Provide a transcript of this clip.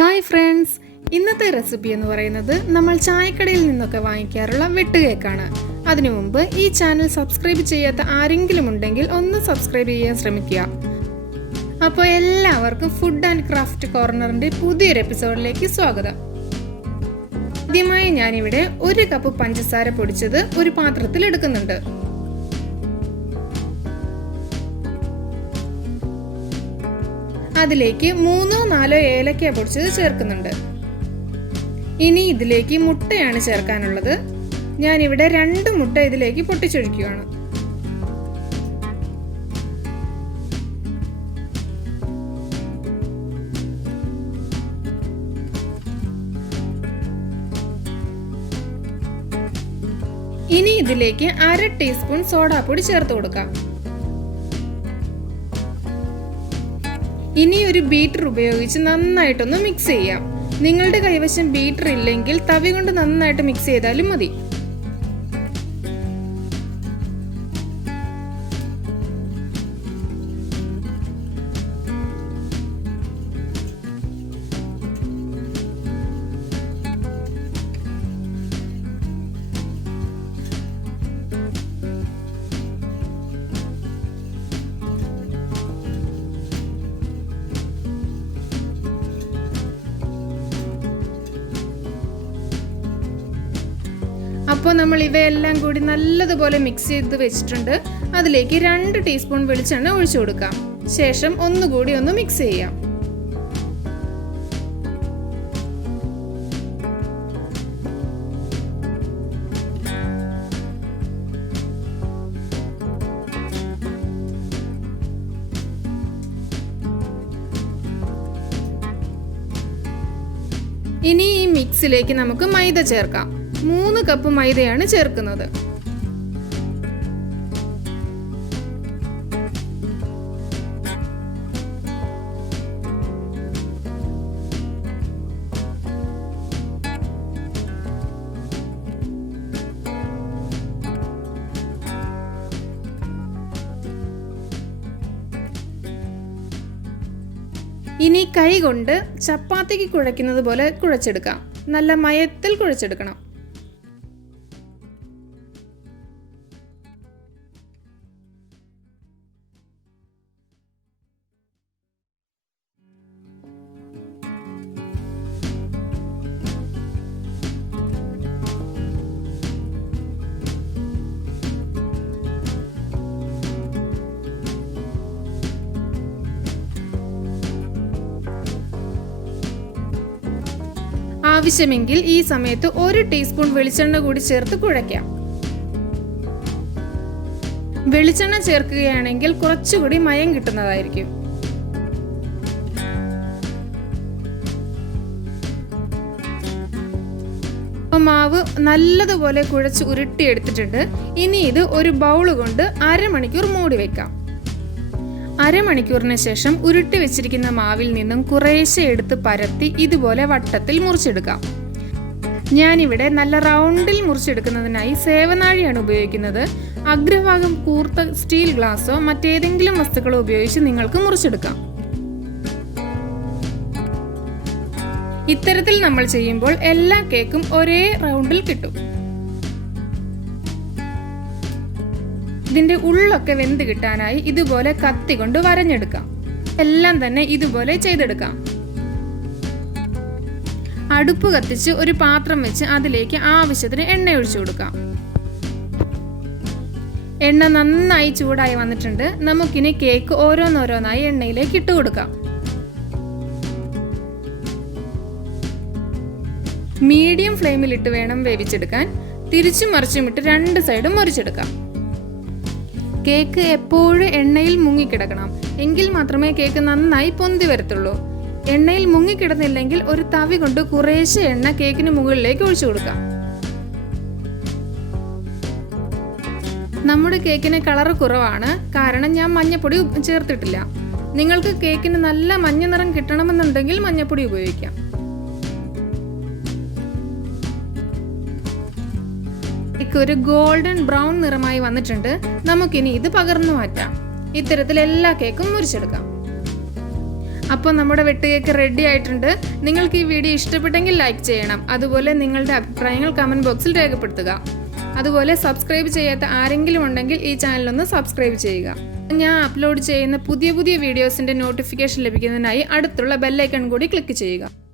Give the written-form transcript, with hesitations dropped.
Hi friends, ഇന്നത്തെ recipe എന്ന് പറയുന്നത് നമ്മൾ ചായക്കടയിൽ നിന്നൊക്കെ വാങ്ങിക്കാറുള്ള വെട്ടുകേക്കാണ്. അതിനു മുമ്പ് ഈ ചാനൽ സബ്സ്ക്രൈബ് ചെയ്യാത്ത ആരെങ്കിലും ഉണ്ടെങ്കിൽ ഒന്ന് സബ്സ്ക്രൈബ് ചെയ്യാൻ ശ്രമിക്കുക. അപ്പോൾ എല്ലാവർക്കും ഫുഡ് ആൻഡ് ക്രാഫ്റ്റ് കോർണറിന്റെ പുതിയൊരു എപ്പിസോഡിലേക്ക് സ്വാഗതം. ആദ്യമായി ഞാനിവിടെ 1 കപ്പ് പഞ്ചസാര പൊടിച്ചത് ഒരു പാത്രത്തിൽ എടുക്കുന്നുണ്ട്. അതിലേക്ക് 3-4 ഏലക്ക പൊടിച്ചത് ചേർക്കുന്നുണ്ട്. ഇനി ഇതിലേക്ക് മുട്ടയാണ് ചേർക്കാനുള്ളത്. ഞാനിവിടെ 2 മുട്ട ഇതിലേക്ക് പൊട്ടിച്ചൊഴിക്കുകയാണ്. ഇനി ഇതിലേക്ക് 1/2 ടീസ്പൂൺ സോഡാപ്പൊടി ചേർത്ത് കൊടുക്കാം. ഇനി ഒരു ബീറ്റർ ഉപയോഗിച്ച് നന്നായിട്ടൊന്ന് മിക്സ് ചെയ്യാം. നിങ്ങളുടെ കൈവശം ബീറ്റർ ഇല്ലെങ്കിൽ തവി കൊണ്ട് നന്നായിട്ട് മിക്സ് ചെയ്താലും മതി. അപ്പോൾ നമ്മൾ ഇവയെല്ലാം കൂടി നല്ലതുപോലെ മിക്സ് ചെയ്ത് വെച്ചിട്ടുണ്ട്. അതിലേക്ക് 2 ടീസ്പൂൺ വെളിച്ചെണ്ണ ഒഴിച്ചു കൊടുക്കാം. ശേഷം ഒന്നുകൂടി ഒന്ന് മിക്സ് ചെയ്യാം. ഇനി ഈ മിക്സിലേക്ക് നമുക്ക് മൈദ ചേർക്കാം. 3 കപ്പ് മൈദയാണ് ചേർക്കുന്നത്. ഇനി കൈ കൊണ്ട് ചപ്പാത്തിക്ക് കുഴയ്ക്കുന്നത് പോലെ കുഴച്ചെടുക്കാം. നല്ല മയത്തിൽ കുഴച്ചെടുക്കണം. ആവശ്യമെങ്കിൽ ഈ സമയത്ത് 1 ടീസ്പൂൺ വെളിച്ചെണ്ണ കൂടി ചേർത്ത് കുഴയ്ക്കാം. വെളിച്ചെണ്ണ ചേർക്കുകയാണെങ്കിൽ കുറച്ചുകൂടി മയം കിട്ടുന്നതായിരിക്കും. മാവ് നല്ലതുപോലെ കുഴച്ച് ഉരുട്ടിയെടുത്തിട്ടുണ്ട്. ഇനി ഇത് ഒരു ബൗൾ കൊണ്ട് 1/2 മണിക്കൂർ മൂടി വെക്കാം. 1/2 മണിക്കൂറിന് ശേഷം ഉരുട്ടി വെച്ചിരിക്കുന്ന മാവിൽ നിന്നും കുറേശ്ശെ എടുത്ത് പരത്തി ഇതുപോലെ വട്ടത്തിൽ മുറിച്ചെടുക്കാം. ഞാനിവിടെ നല്ല റൗണ്ടിൽ മുറിച്ചെടുക്കുന്നതിനായി സേവനാഴിയാണ് ഉപയോഗിക്കുന്നത്. അഗ്രഭാഗം കൂർത്ത സ്റ്റീൽ ഗ്ലാസോ മറ്റേതെങ്കിലും വസ്തുക്കളോ ഉപയോഗിച്ച് നിങ്ങൾക്ക് മുറിച്ചെടുക്കാം. ഇത്തരത്തിൽ നമ്മൾ ചെയ്യുമ്പോൾ എല്ലാ കേക്കും ഒരേ റൗണ്ടിൽ കിട്ടും. ഇതിന്റെ ഉള്ളൊക്കെ വെന്ത് കിട്ടാനായി ഇതുപോലെ കത്തി കൊണ്ട് വരഞ്ഞെടുക്കാം. എല്ലാം തന്നെ ഇതുപോലെ ചെയ്തെടുക്കാം. അടുപ്പ് കത്തിച്ച് ഒരു പാത്രം വെച്ച് അതിലേക്ക് ആവശ്യത്തിന് എണ്ണ ഒഴിച്ചു കൊടുക്കാം. എണ്ണ നന്നായി ചൂടായി വന്നിട്ടുണ്ട്. നമുക്കിനി കേക്ക് ഓരോന്നോരോന്നായി എണ്ണയിലേക്ക് ഇട്ട് കൊടുക്കാം. മീഡിയം ഫ്ലെയിമിൽ ഇട്ട് വേണം വേവിച്ചെടുക്കാൻ. തിരിച്ചും മറിച്ചും ഇട്ട് 2 സൈഡും മുറിച്ചെടുക്കാം. കേക്ക് എപ്പോഴും എണ്ണയിൽ മുങ്ങിക്കിടക്കണം. എങ്കിൽ മാത്രമേ കേക്ക് നന്നായി പൊന്തി വരത്തുള്ളൂ. എണ്ണയിൽ മുങ്ങിക്കിടന്നില്ലെങ്കിൽ ഒരു തവി കൊണ്ട് കുറേശ്ശെ എണ്ണ കേക്കിന് മുകളിലേക്ക് ഒഴിച്ചു കൊടുക്കാം. നമ്മുടെ കേക്കിന് കളർ കുറവാണ്, കാരണം ഞാൻ മഞ്ഞപ്പൊടി ചേർത്തിട്ടില്ല. നിങ്ങൾക്ക് കേക്കിന് നല്ല മഞ്ഞ നിറം കിട്ടണമെന്നുണ്ടെങ്കിൽ മഞ്ഞപ്പൊടി ഉപയോഗിക്കാം. ഒരു ഗോൾഡൻ ബ്രൗൺ നിറമായി വന്നിട്ടുണ്ട്. നമുക്കിനി ഇത് പകർന്നു മാറ്റാം. ഇത്തരത്തിൽ എല്ലാ കേക്കും മുറിച്ചെടുക്കാം. അപ്പോൾ നമ്മുടെ വെട്ടുകേക്ക് റെഡി ആയിട്ടുണ്ട്. നിങ്ങൾക്ക് ഈ വീഡിയോ ഇഷ്ടപ്പെട്ടെങ്കിൽ ലൈക്ക് ചെയ്യണം. അതുപോലെ നിങ്ങളുടെ അഭിപ്രായങ്ങൾ കമൻറ്റ് ബോക്സിൽ രേഖപ്പെടുത്തുക. അതുപോലെ സബ്സ്ക്രൈബ് ചെയ്യാത്ത ആരെങ്കിലും ഉണ്ടെങ്കിൽ ഈ ചാനലൊന്ന് സബ്സ്ക്രൈബ് ചെയ്യുക. ഞാൻ അപ്ലോഡ് ചെയ്യുന്ന പുതിയ വീഡിയോസിൻ്റെ നോട്ടിഫിക്കേഷൻ ലഭിക്കുന്നതിനായി അടുത്തുള്ള ബെല്ലൈക്കൺ കൂടി ക്ലിക്ക് ചെയ്യുക.